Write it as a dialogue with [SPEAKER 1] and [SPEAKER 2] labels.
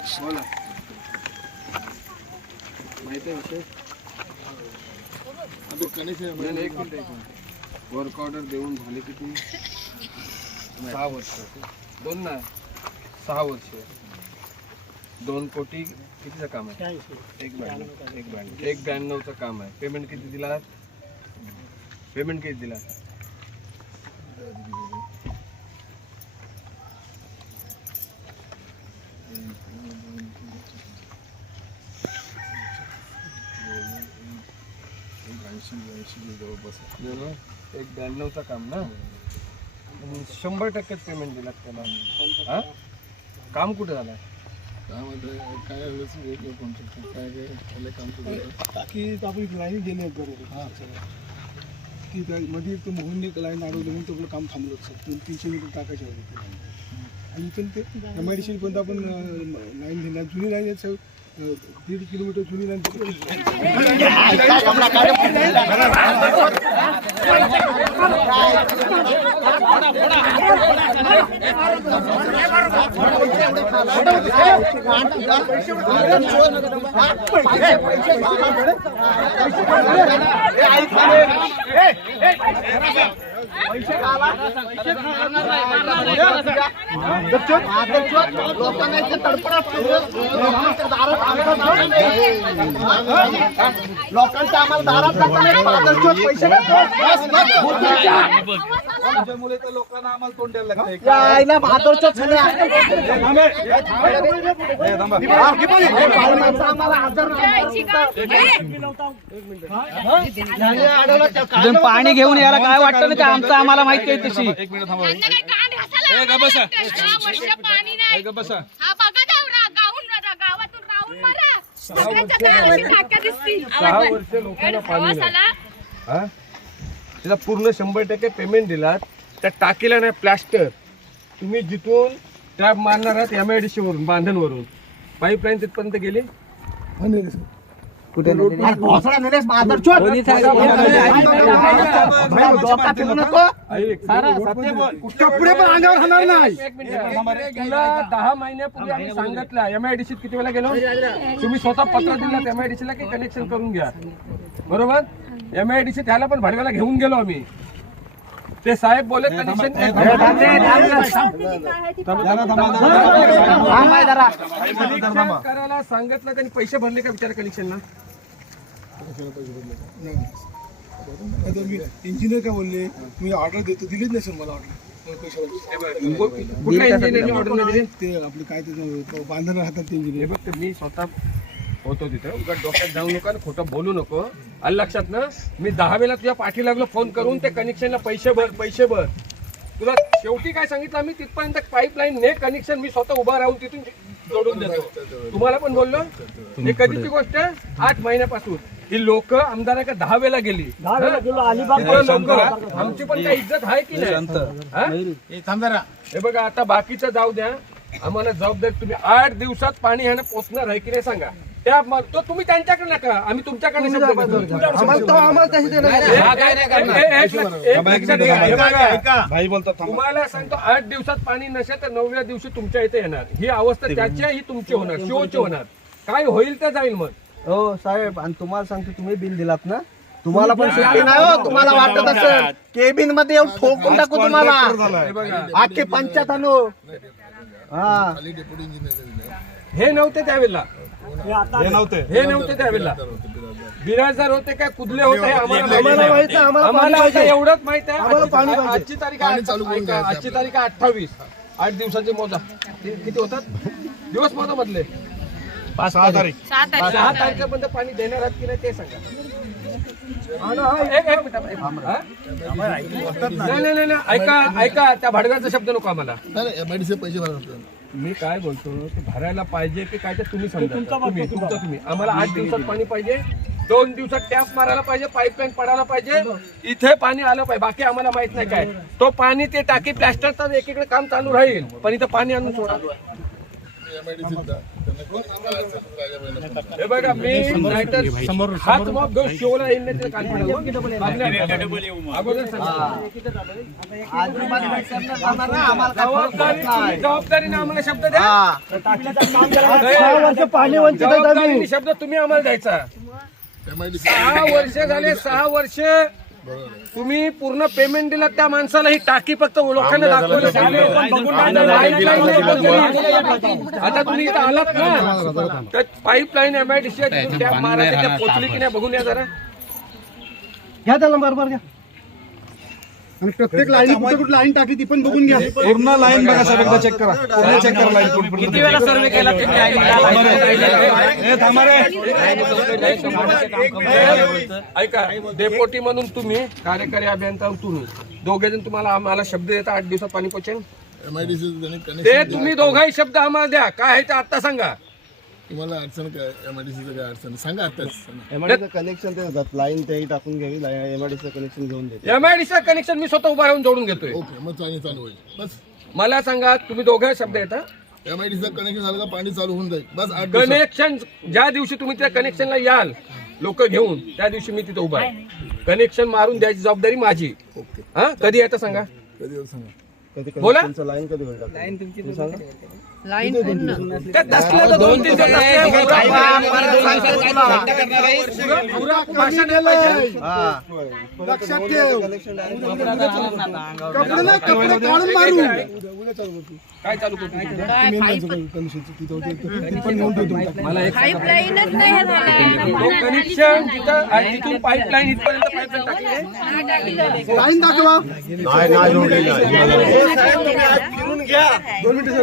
[SPEAKER 1] बोला. माहिती एक मिनिट एक मिनिट. वर्क ऑर्डर देऊन झाले किती? सहा वर्ष. दोन ना. सहा वर्ष. दोन कोटी कितीचं काम आहे? एक ब्याण्णव. एक ब्याण्णव एक ब्याण्णवचं काम आहे. पेमेंट किती दिला पेमेंट किती दिला नाही ना? एक ब्याण्णवचं काम ना? आणि शंभर टक्केच पेमेंट दिलात त्याला. हा? काम कुठे झालं?
[SPEAKER 2] टाकी आपण लाईन गेले बरोबर की त्या मध्ये एक मोहनने लाईन अडवली म्हणून तेवढं काम थांबलं होतं. दोन तीनशे मीटर टाकायचे होते. ते. आणि इथून ते एम आय डी पर्यंत आपण लाईन दिला जुनी लाईन आहे साहेब अं, दीड किलोमीटर जुनी लाईन
[SPEAKER 3] लोकांच्या आम्हाला दारात पैसे
[SPEAKER 2] लोकांना आम्हाला तोंड द्यायला
[SPEAKER 4] पाणी घेऊन यायला काय वाटतं ना ते आमचं आम्हाला माहीत आहे तशी.
[SPEAKER 5] त्यांना काय कान घासायला लागतं. सहा वर्ष पाणी नाही. हा बघा जाऊ ना गावून रा- गावातून राहून मारा. सगळ्यांच्या दाराशी टाक्या दिसतील.
[SPEAKER 1] सहा वर्ष लोकांना पाणी नाही. हा? त्याला पूर्ण शंभर टक्के पेमेंट दिलात. त्या टाकीला नाही प्लास्टर तुम्ही जिथून टॅप मारणार आहात एम आय डी सी वरून बांधणवरून. पाईपलाईन तिथपर्यंत गेली?
[SPEAKER 3] भोसडा नेलेस नको
[SPEAKER 1] कुठच्या पुढे पण अंगावर राहणार नाही. दहा महिन्यापूर्वी आम्ही सांगितलं एम आय डी सीत किती वेळा गेलो? तुम्ही स्वतः पत्र दिलं एम आय डी सीला की कनेक्शन करून घ्या. बरोबर? एम आय डी सी त्याला पण भाडव्याला घेऊन गेलो आम्ही. ते साहेब बोले कनेक्शन करायला सांगितलं त्यांनी पैसे भरले का विचार कनेक्शनला
[SPEAKER 2] इंजिनियर काय बोलले? मी ऑर्डर देतो. दिलीच नाही सर मला ऑर्डर ते आपले काय ते बांधणं राहतात ते इंजिनियर
[SPEAKER 1] बघ ते मी स्वतः होतो तिथं. उगाच डोक्यात जाऊ नका आणि खोटं बोलू नको. आलं लक्षात ना मी दहा वेळा तुझ्या पाठी लागलो फोन करून ते कनेक्शनला पैसे भर पैसे भर. तुला शेवटी काय सांगितलं आम्ही तिथपर्यंत पाईपलाईन ने कनेक्शन मी स्वतः उभा राहून तिथून जोडून देतो. तुम्हाला पण बोललो. ही कधीची गोष्ट आठ महिन्यापासून. ही लोक आमदाराच्या दहा वेळेला गेली. आमची पण काही इज्जत आहे की नाही? हा? हे बघा आता बाकीचं जाऊ द्या. आम्हाला जबाबदारी तुम्ही आठ दिवसात पाणी ह्यानं पोचणार आहे की नाही सांगा. त्या मग तो तुम्ही त्यांच्याकडे नका. आम्ही तुमच्याकडे शब्द घेतो. शब्द घेतो. हा, एक लक्षात घ्या. हे बघा.
[SPEAKER 2] भाई
[SPEAKER 1] तुम्हाला सांगतो आठ दिवसात पाणी नसेल तर नवव्या दिवशी तुमच्या इथे येणार. ही अवस्था त्याची ही तुमची होणार शिवची होणार. काय होईल ते जाईल मग.
[SPEAKER 3] हो साहेब आणि तुम्हाला सांगतो तुम्ही बिल दिलात ना? तुम्हाला पण सुट्टी नाही हो तुम्हाला वाटत असेल केबिनमध्ये येऊन ठोकून टाकू तुम्हाला.
[SPEAKER 1] हे बघा.
[SPEAKER 3] आखे पंचायत आणू हा.
[SPEAKER 1] हे नव्हते त्यावेळेला
[SPEAKER 2] हे नव्हते.
[SPEAKER 1] हे नव्हते त्यावेळेला बिराजदार होते काय कुदले होते आम्हाला माहीत नाही. आता
[SPEAKER 3] पाहिजे.
[SPEAKER 1] एवढंच माहीत आहे.
[SPEAKER 3] आम्हाला पाणी
[SPEAKER 1] आजची-
[SPEAKER 3] पाहिजे.
[SPEAKER 1] आजची तारीख आहे- ऐका, आजची तारीख आहे अठ्ठावीस. आठ दिवसाचे मोजा. किती होतात? दिवस मोजा मधले
[SPEAKER 2] सहा तारीख.
[SPEAKER 5] सात आहे
[SPEAKER 1] सहा तारखेपर्यंत पाणी देणार आहात की नाही ते सांगा? नाही. नाही नाही नाही, ऐका ऐका त्या भाडव्याचा शब्द नको आम्हाला.
[SPEAKER 2] पैसे
[SPEAKER 1] मी काय बोलतो ते भरायला पाहिजे की काय ते तुम्ही समजा. तुम्ही तुमचं तुम्ही. आम्हाला आठ दिवसात पाणी पाहिजे दोन दिवसात टॅप मारायला पाहिजे पाईपलाईन पडायला पाहिजे इथे पाणी आलं पाहिजे. बाकी आम्हाला माहीत नाही काय. तो पाणी ते टाकी प्लॅस्टरचं एकीकडे काम चालू राहील पण इथं पाणी आणून सोडा. हे बघा मी नाहीतर हाच मॉब घेऊन शिवला येईल नाही अगोदर
[SPEAKER 3] नाही.
[SPEAKER 1] तुम्ही जबाबदारीने आम्हाला शब्द द्या.
[SPEAKER 3] हा.
[SPEAKER 1] जबाबदारीने शब्द तुम्ही आम्हाला द्यायचा. सहा वर्ष झाले सहा वर्ष तुम्ही पूर्ण पेमेंट दिला त्या माणसाला ही टाकी फक्त लोकांना दाखवलं. आता तुम्ही इथं आलात ना. तर पाईपलाईन एमआयडीसी त्या महाराष्ट्राच्या पोचली की नाही बघून या जरा.
[SPEAKER 3] घ्या त्याला बरोबर घ्या.
[SPEAKER 2] आणि प्रत्येक लाईन कुठे कुठे लाईन टाकली ती पण बघून घ्या.
[SPEAKER 6] पूर्ण लाईन बघा साहेब एकदा चेक करा. पूर्ण चेक करा लाईन
[SPEAKER 4] किती वेळा सर्वे केला
[SPEAKER 1] ऐका डेपोटी म्हणून तुम्ही? कार्यकारी अभियंता तुम्ही दोघे जण तुम्हाला आम्हाला शब्द देता आठ दिवसात पाणी पोचेल? ते तुम्ही दोघाही शब्द आम्हाला द्या. काय आहे ते आता सांगा.
[SPEAKER 7] तुम्हाला अडचण काय? एमआयडीसीचं काय अडचण? सांगा आताच
[SPEAKER 3] कनेक्शन ते देतात. लाईन तेही टाकून घ्यावी. एमआयडीचं कनेक्शन घेऊन देते
[SPEAKER 1] एमआयडीसी कनेक्शन मी स्वतः उभा राहून जोडून घेतोय.
[SPEAKER 7] ओके मग चालू चालू होईल. बस.
[SPEAKER 1] मला सांगा तुम्ही दोघे शब्द येता?
[SPEAKER 7] एमआयडीसीचं कनेक्शन झालं का पाणी चालू होऊन जाईल. बस आठ दिवसात.
[SPEAKER 1] कनेक्शन ज्या दिवशी तुम्ही त्या कनेक्शनला याल लोक घेऊन त्या दिवशी मी तिथे उभा आहे. कनेक्शन मारून द्यायची जबाबदारी माझी.
[SPEAKER 7] ओके
[SPEAKER 1] हा? कधी येतं सांगा?
[SPEAKER 7] कधी येऊ सांगा?
[SPEAKER 3] कधी
[SPEAKER 1] बोला.
[SPEAKER 3] लाईन कधी लाईन तुमची सांगा.
[SPEAKER 1] त्यात नसलं तर दोन तीन.
[SPEAKER 3] हा.
[SPEAKER 2] लक्षात ठेव.
[SPEAKER 3] कनेक्शन
[SPEAKER 2] कपडे ना कपडे काढून मारू. उद्या चालू करतो?
[SPEAKER 1] काय चालू
[SPEAKER 5] पाईपलाईनच नाही
[SPEAKER 1] कनेक्शन तिथून पाईपलाईन इथपर्यंत पाईपलाईन टाकली. आहे.
[SPEAKER 2] लाईन दाखवा.
[SPEAKER 3] फिरून घ्या
[SPEAKER 2] दोन मिनिटं